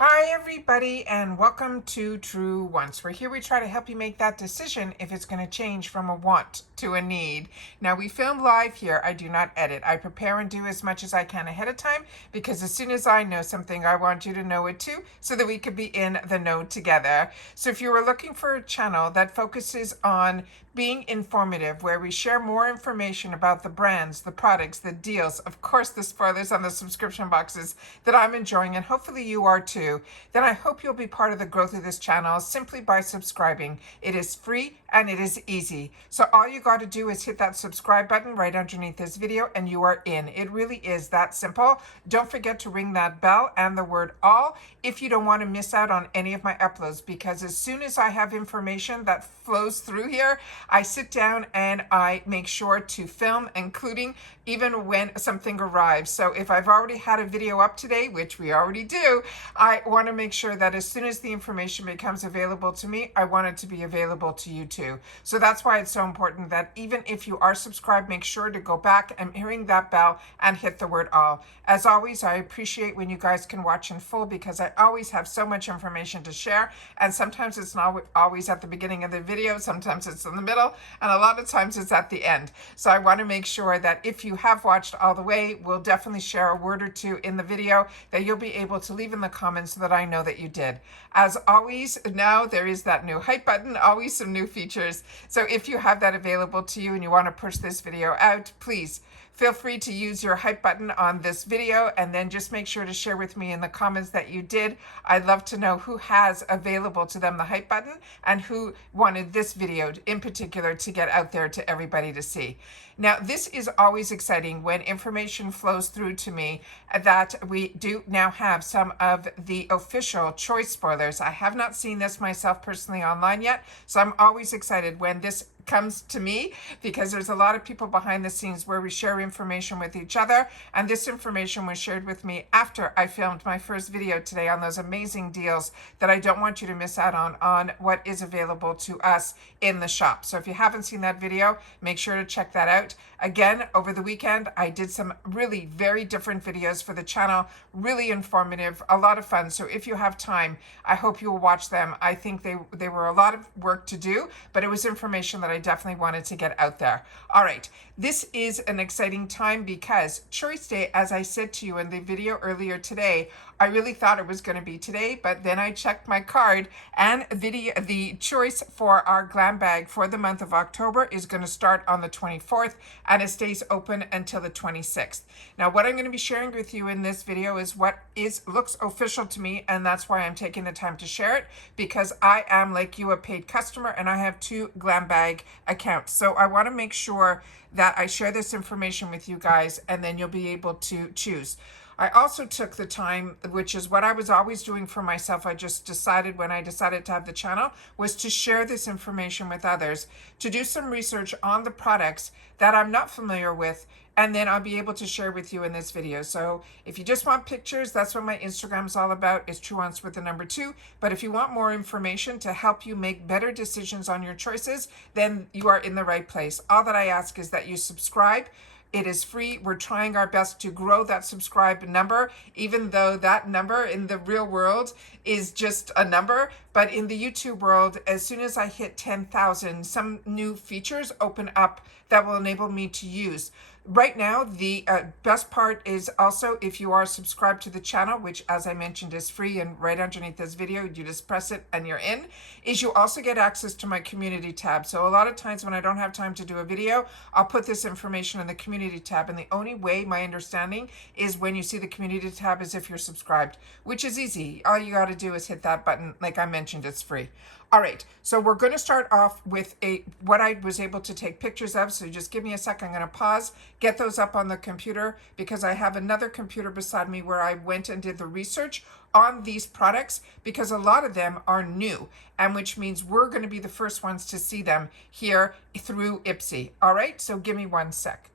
Hi everybody and welcome to Truewants. Where here we try to help you make that decision if it's going to change from a want to a need. Now we film live here. I do not edit. I prepare and do as much as I can ahead of time because as soon as I know something, I want you to know it too so that we could be in the know together. So if you were looking for a channel that focuses on being informative, where we share more information about the brands, the products, the deals, of course the spoilers on the subscription boxes that I'm enjoying, and hopefully you are too, then I hope you'll be part of the growth of this channel simply by subscribing. It is free and it is easy. So all you got to do is hit that subscribe button right underneath this video and you are in. It really is that simple. Don't forget to ring that bell and the word all if you don't want to miss out on any of my uploads, because as soon as I have information that flows through here, I sit down and I make sure to film, including even when something arrives. So if I've already had a video up today, which we already do, I want to make sure that as soon as the information becomes available to me, I want it to be available to you too. So that's why it's so important that even if you are subscribed, make sure to go back and ring that bell and hit the word all. As always, I appreciate when you guys can watch in full because I always have so much information to share, and sometimes it's not always at the beginning of the video, sometimes it's in the middle, and a lot of times it's at the end. So I want to make sure that if you have watched all the way, we'll definitely share a word or two in the video that you'll be able to leave in the comments so that I know that you did. As always, now there is that new hype button, always some new features. So if you have that available to you and you want to push this video out, please feel free to use your hype button on this video, and then just make sure to share with me in the comments that you did. I'd love to know who has available to them the hype button and who wanted this video in particular to get out there to everybody to see. Now, this is always exciting when information flows through to me that we do now have some of the official choice spoilers. I have not seen this myself personally online yet, so I'm always excited when this comes to me, because there's a lot of people behind the scenes where we share information with each other, and this information was shared with me after I filmed my first video today on those amazing deals that I don't want you to miss out on what is available to us in the shop. So if you haven't seen that video, make sure to check that out. Again, over the weekend, I did some really very different videos for the channel, really informative, a lot of fun. So if you have time, I hope you will watch them. I think they were a lot of work to do, but it was information that I definitely wanted to get out there. All right, this is an exciting time because Choice Day, as I said to you in the video earlier today, I really thought it was going to be today, but then I checked my card and the choice for our GlamBag for the month of October is going to start on the 24th and it stays open until the 26th. Now, what I'm going to be sharing with you in this video is what looks official to me, and that's why I'm taking the time to share it, because I am, like you, a paid customer and I have 2 GlamBag accounts. So I want to make sure that I share this information with you guys, and then you'll be able to choose. I also took the time, which is what I was always doing for myself. I just decided when I decided to have the channel was to share this information with others, to do some research on the products that I'm not familiar with, and then I'll be able to share with you in this video. So if you just want pictures, that's what my Instagram is all about, is Truewants with the number 2. But if you want more information to help you make better decisions on your choices, then you are in the right place. All that I ask is that you subscribe. It is free. We're trying our best to grow that subscribe number, even though that number in the real world is just a number. But in the YouTube world, as soon as I hit 10,000, some new features open up that will enable me to use. Right now, the best part is also if you are subscribed to the channel, which as I mentioned is free, and right underneath this video, you just press it and you're in, is you also get access to my community tab. So a lot of times when I don't have time to do a video, I'll put this information in the community tab. And the only way, my understanding, is when you see the community tab is if you're subscribed, which is easy. All you got to do is hit that button. Like I mentioned, it's free. All right, so we're going to start off with what I was able to take pictures of. So just give me a second. I'm going to pause, get those up on the computer, because I have another computer beside me where I went and did the research on these products, because a lot of them are new, and which means we're going to be the first ones to see them here through IPSY. All right, so give me one sec.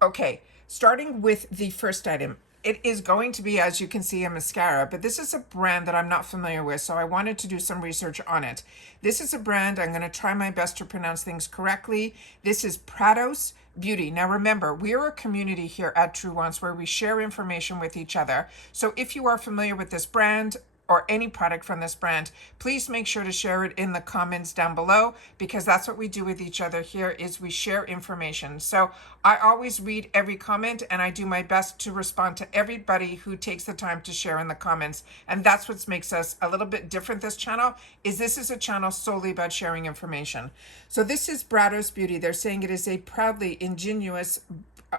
Okay, starting with the first item. It is going to be, as you can see, a mascara, but this is a brand that I'm not familiar with, so I wanted to do some research on it. This is a brand, I'm going to try my best to pronounce things correctly. This is Prados Beauty. Now remember, we're a community here at Truewants where we share information with each other. So if you are familiar with this brand or any product from this brand, please make sure to share it in the comments down below, because that's what we do with each other here, is we share information. So I always read every comment and I do my best to respond to everybody who takes the time to share in the comments. And that's what makes us a little bit different, this channel, is this is a channel solely about sharing information. So this is Prados Beauty. They're saying it is a proudly ingenuous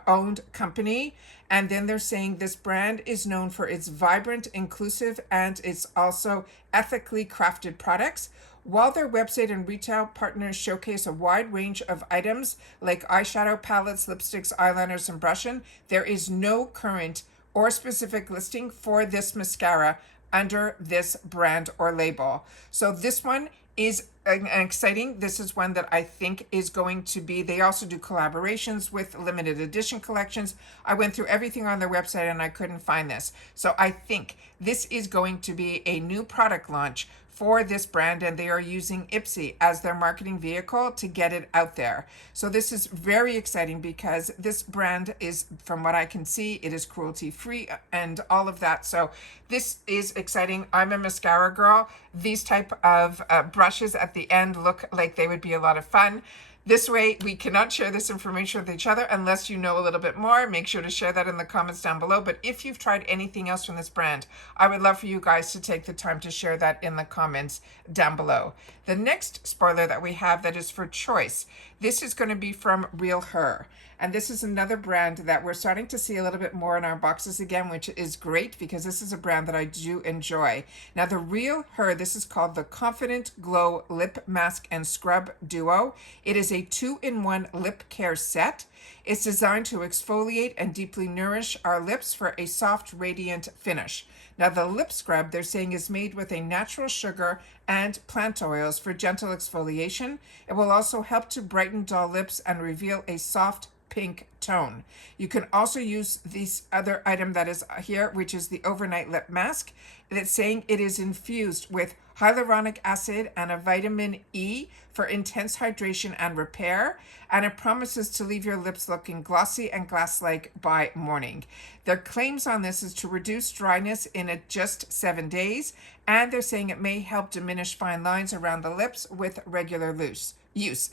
owned company, and then they're saying this brand is known for its vibrant, inclusive, and it's also ethically crafted products. While their website and retail partners showcase a wide range of items like eyeshadow palettes, lipsticks, eyeliners, and brushing, there is no current or specific listing for this mascara under this brand or label. So this one is exciting. This is one that I think is going to be, they also do collaborations with limited edition collections. I went through everything on their website and I couldn't find this. So I think this is going to be a new product launch for this brand, and they are using IPSY as their marketing vehicle to get it out there. So this is very exciting because this brand is, from what I can see, it is cruelty free and all of that. So this is exciting. I'm a mascara girl. These type of brushes at the end look like they would be a lot of fun. This way, we cannot share this information with each other unless you know a little bit more. Make sure to share that in the comments down below. But if you've tried anything else from this brand, I would love for you guys to take the time to share that in the comments down below. The next spoiler that we have that is for choice, this is going to be from Real Her. And this is another brand that we're starting to see a little bit more in our boxes again, which is great because this is a brand that I do enjoy. Now, the Real Her, this is called the Confident Glow Lip Mask and Scrub Duo. It is a 2-in-1 lip care set. It's designed to exfoliate and deeply nourish our lips for a soft, radiant finish. Now, the lip scrub, they're saying, is made with a natural sugar and plant oils for gentle exfoliation. It will also help to brighten dull lips and reveal a soft pink tone. You can also use this other item that is here, which is the overnight lip mask. It's saying it is infused with hyaluronic acid and a vitamin E for intense hydration and repair, and it promises to leave your lips looking glossy and glass-like by morning. Their claims on this is to reduce dryness in just 7 days, and they're saying it may help diminish fine lines around the lips with regular use.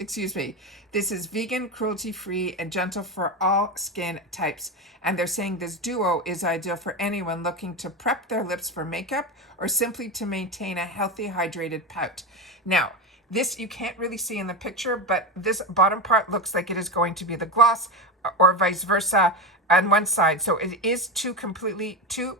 This is vegan, cruelty-free, and gentle for all skin types. And they're saying this duo is ideal for anyone looking to prep their lips for makeup or simply to maintain a healthy, hydrated pout. Now, this you can't really see in the picture, but this bottom part looks like it is going to be the gloss or vice versa on one side. So it is two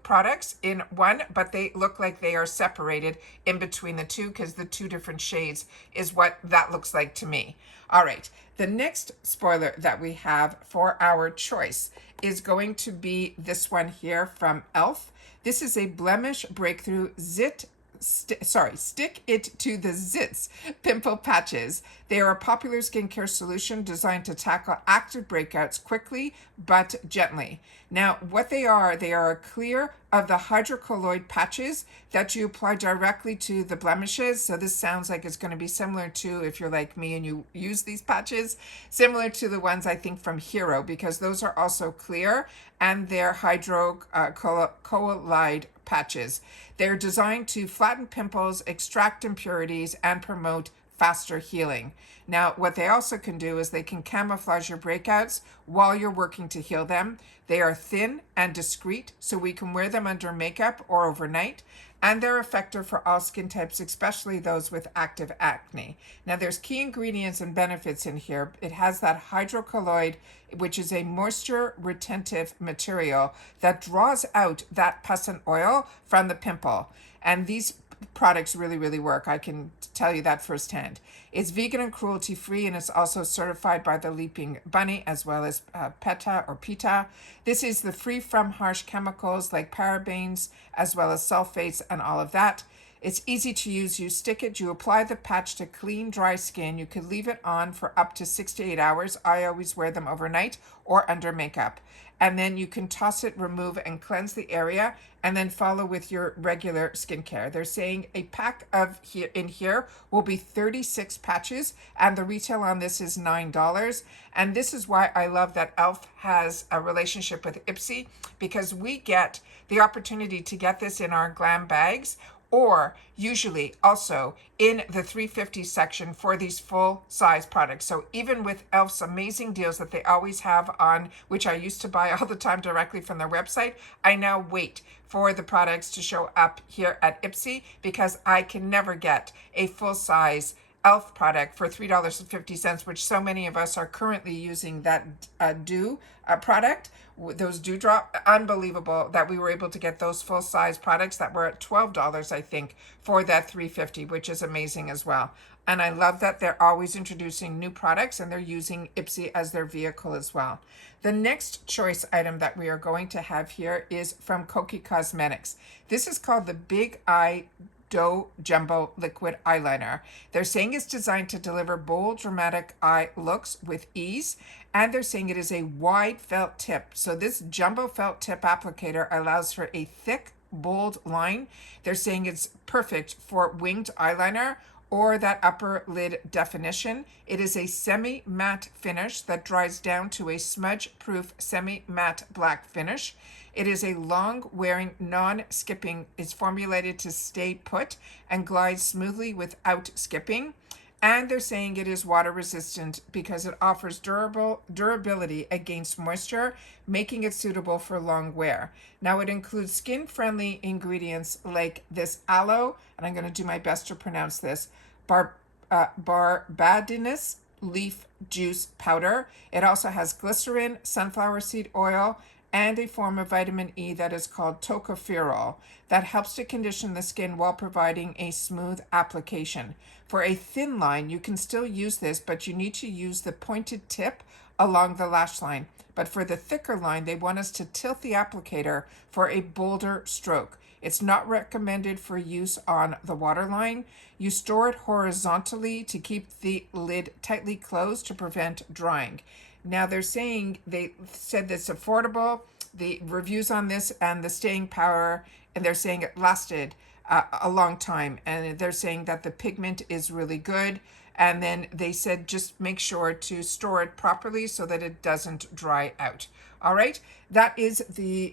products in one, but they look like they are separated in between the two because the two different shades is what that looks like to me. All right, the next spoiler that we have for our choice is going to be this one here from E.L.F. This is a blemish breakthrough stick it to the zits pimple patches. They are a popular skincare solution designed to tackle active breakouts quickly but gently. Now, what they are a clear of the hydrocolloid patches that you apply directly to the blemishes. So this sounds like it's going to be similar to, if you're like me and you use these patches, similar to the ones I think from Hero, because those are also clear and they're hydrocolloid patches. They're designed to flatten pimples, extract impurities, and promote faster healing. Now, what they also can do is they can camouflage your breakouts while you're working to heal them. They are thin and discreet, so we can wear them under makeup or overnight. And they're effective for all skin types, especially those with active acne. Now, there's key ingredients and benefits in here. It has that hydrocolloid, which is a moisture retentive material that draws out that pus and oil from the pimple. And these products really, really work. I can tell you that firsthand. It's vegan and cruelty free, and it's also certified by the Leaping Bunny as well as PETA or PETA. This is the free from harsh chemicals like parabenes as well as sulfates and all of that. It's easy to use. You stick it, you apply the patch to clean, dry skin. You could leave it on for up to 6 to 8 hours. I always wear them overnight or under makeup. and then you can toss it, remove, and cleanse the area, and then follow with your regular skincare. They're saying a pack of here will be 36 patches, and the retail on this is $9. And this is why I love that E.L.F. has a relationship with IPSY, because we get the opportunity to get this in our glam bags, or usually also in the $3.50 section for these full size products. So even with E.L.F.'s amazing deals that they always have on, which I used to buy all the time directly from their website, I now wait for the products to show up here at IPSY, because I can never get a full size E.L.F. product for $3.50, which so many of us are currently using that Dew product, those Dewdrop. Unbelievable that we were able to get those full size products that were at $12, I think, for that $3.50, which is amazing as well. And I love that they're always introducing new products, and they're using IPSY as their vehicle as well. The next choice item that we are going to have here is from Kokie Cosmetics. This is called the Big Eye Doe Jumbo Liquid Eyeliner. They're saying it's designed to deliver bold, dramatic eye looks with ease, and they're saying it is a wide felt tip. So this jumbo felt tip applicator allows for a thick, bold line. They're saying it's perfect for winged eyeliner or that upper lid definition. It is a semi-matte finish that dries down to a smudge-proof semi-matte black finish. It is a long-wearing, non-skipping, is formulated to stay put and glides smoothly without skipping. And they're saying it is water resistant because it offers durability against moisture, making it suitable for long wear. Now it includes skin-friendly ingredients like this aloe, and I'm going to do my best to pronounce this, Barbadinus leaf juice powder. It also has glycerin, sunflower seed oil, and a form of vitamin E that is called tocopherol that helps to condition the skin while providing a smooth application. For a thin line, you can still use this, but you need to use the pointed tip along the lash line. But for the thicker line, they want us to tilt the applicator for a bolder stroke. It's not recommended for use on the waterline. You store it horizontally to keep the lid tightly closed to prevent drying. Now they said this affordable, the reviews on this and the staying power, and they're saying it lasted a long time, and they're saying that the pigment is really good. And then they said just make sure to store it properly so that it doesn't dry out. All right, that is the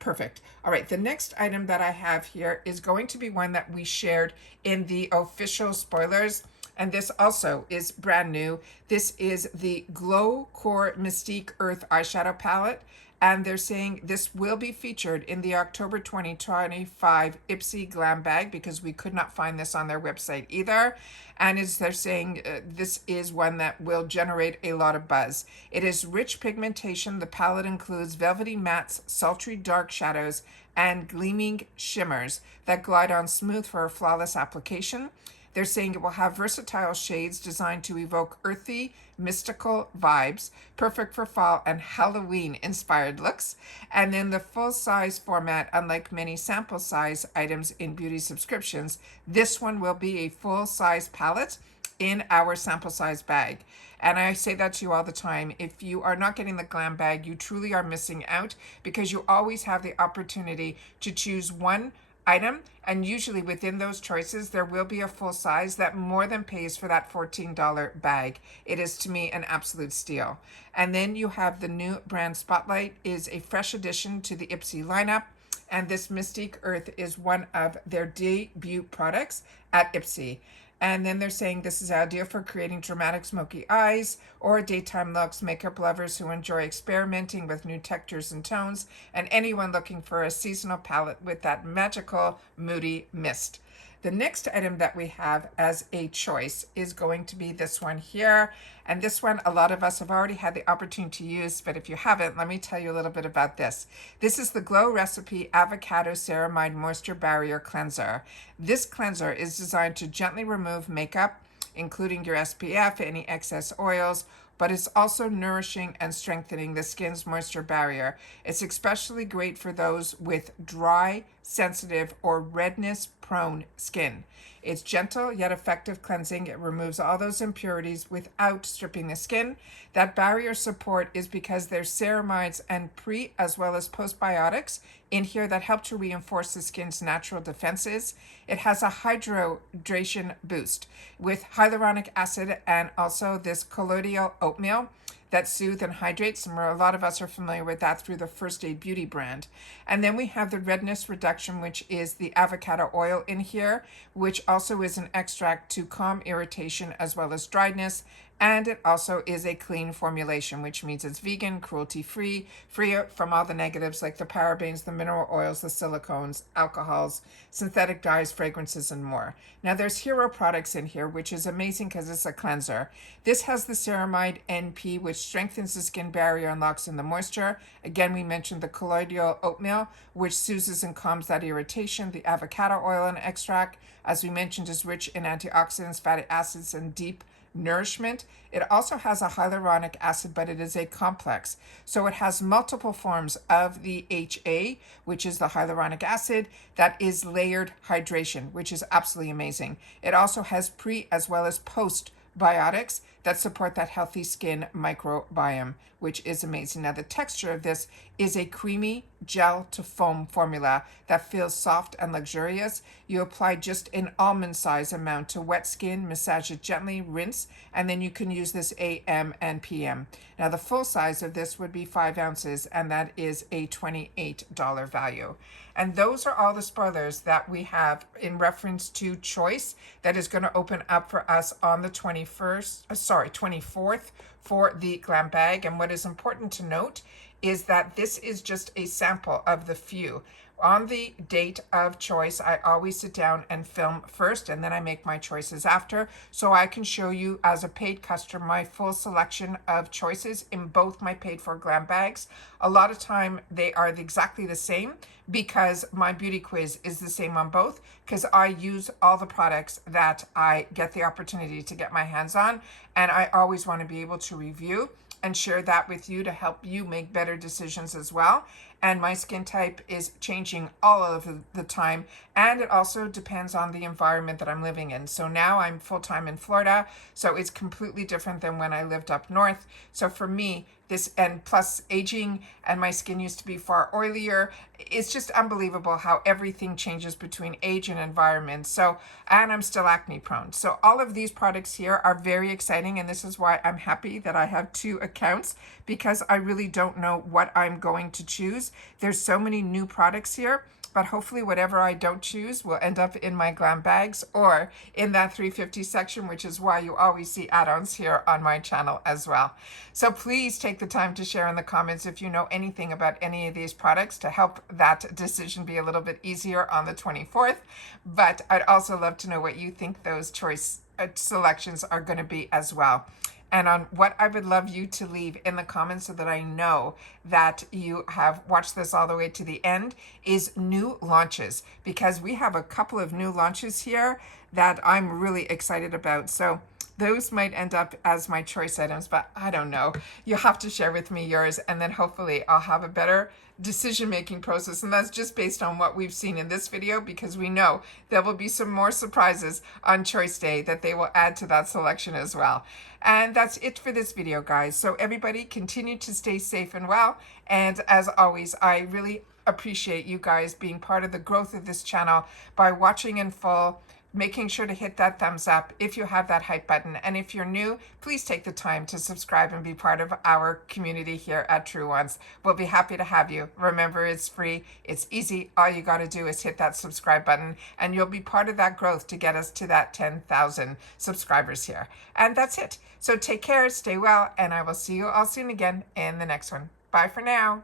perfect. All right, the next item that I have here is going to be one that we shared in the official spoilers. And this also is brand new. This is the GlowCore Mystique Earth Eyeshadow Palette. And they're saying this will be featured in the October 2025 IPSY Glam Bag, because we could not find this on their website either. And they're saying this is one that will generate a lot of buzz. It is rich pigmentation. The palette includes velvety mattes, sultry dark shadows, and gleaming shimmers that glide on smooth for a flawless application. They're saying it will have versatile shades designed to evoke earthy, mystical vibes, perfect for fall and Halloween-inspired looks. And then the full-size format, unlike many sample-size items in beauty subscriptions, this one will be a full-size palette in our sample-size bag. And I say that to you all the time. If you are not getting the glam bag, you truly are missing out, because you always have the opportunity to choose one item, and usually within those choices there will be a full size that more than pays for that $14 bag. It is, to me, an absolute steal. And then you have the new brand Spotlight, is a fresh addition to the IPSY lineup, and this Mystique Earth is one of their debut products at IPSY. And then they're saying this is ideal for creating dramatic smoky eyes or daytime looks, makeup lovers who enjoy experimenting with new textures and tones, and anyone looking for a seasonal palette with that magical, moody mist. The next item that we have as a choice is going to be this one here. And this one, a lot of us have already had the opportunity to use, but if you haven't, let me tell you a little bit about this. This is the Glow Recipe Avocado Ceramide Moisture Barrier Cleanser. This cleanser is designed to gently remove makeup, including your SPF, any excess oils, but it's also nourishing and strengthening the skin's moisture barrier. It's especially great for those with dry, sensitive, or redness-prone skin. It's gentle yet effective cleansing. It removes all those impurities without stripping the skin. That barrier support is because there's ceramides and pre as well as postbiotics in here that help to reinforce the skin's natural defenses. It has a hydration boost with hyaluronic acid and also this colloidal oatmeal that soothe and hydrates, and a lot of us are familiar with that through the First Aid Beauty brand. And then we have the redness reduction, which is the avocado oil in here, which also is an extract to calm irritation as well as dryness. And it also is a clean formulation, which means it's vegan, cruelty-free, free from all the negatives like the parabens, the mineral oils, the silicones, alcohols, synthetic dyes, fragrances, and more. Now there's hero products in here, which is amazing because it's a cleanser. This has the ceramide NP, which strengthens the skin barrier and locks in the moisture. Again, we mentioned the colloidal oatmeal, which soothes and calms that irritation. The avocado oil and extract, as we mentioned, is rich in antioxidants, fatty acids, and deep nourishment. It also has a hyaluronic acid, but it is a complex. So it has multiple forms of the HA, which is the hyaluronic acid, that is layered hydration, which is absolutely amazing. It also has pre as well as postbiotics that support that healthy skin microbiome, which is amazing. Now the texture of this is a creamy gel to foam formula that feels soft and luxurious. You apply just an almond size amount to wet skin, massage it gently, rinse, and then you can use this AM and PM. Now the full size of this would be 5 ounces, and that is a $28 value. And those are all the spoilers that we have in reference to Choice that is going to open up for us on the 24th for the GlamBag. And what is important to note is that this is just a sample of the few. On the date of Choice, I always sit down and film first, and then I make my choices after, so I can show you as a paid customer my full selection of choices in both my paid for GlamBags. A lot of time they are exactly the same because my beauty quiz is the same on both, because I use all the products that I get the opportunity to get my hands on, and I always want to be able to review and share that with you to help you make better decisions as well. And my skin type is changing all of the time, and it also depends on the environment that I'm living in. So now I'm full-time in Florida, so it's completely different than when I lived up north. So for me, this, and plus aging, and my skin used to be far oilier. It's just unbelievable how everything changes between age and environment. So, and I'm still acne prone. So all of these products here are very exciting, and this is why I'm happy that I have 2 accounts, because I really don't know what I'm going to choose. There's so many new products here, but hopefully whatever I don't choose will end up in my GlamBags or in that 350 section, which is why you always see add-ons here on my channel as well. So please take the time to share in the comments if you know anything about any of these products to help that decision be a little bit easier on the 24th. But I'd also love to know what you think those choice selections are going to be as well. And on what I would love you to leave in the comments so that I know that you have watched this all the way to the end is new launches, because we have a couple of new launches here that I'm really excited about. So those might end up as my choice items, but I don't know. You'll have to share with me yours, and then hopefully I'll have a better decision-making process. And that's just based on what we've seen in this video, because we know there will be some more surprises on Choice Day that they will add to that selection as well. And that's it for this video, guys. So everybody continue to stay safe and well. And as always, I really appreciate you guys being part of the growth of this channel by watching in full, making sure to hit that thumbs up if you have that hype button. And if you're new, please take the time to subscribe and be part of our community here at Truewants. We'll be happy to have you. Remember, it's free, it's easy. All you got to do is hit that subscribe button, and you'll be part of that growth to get us to that 10,000 subscribers here. And that's it. So take care, stay well, and I will see you all soon again in the next one. Bye for now.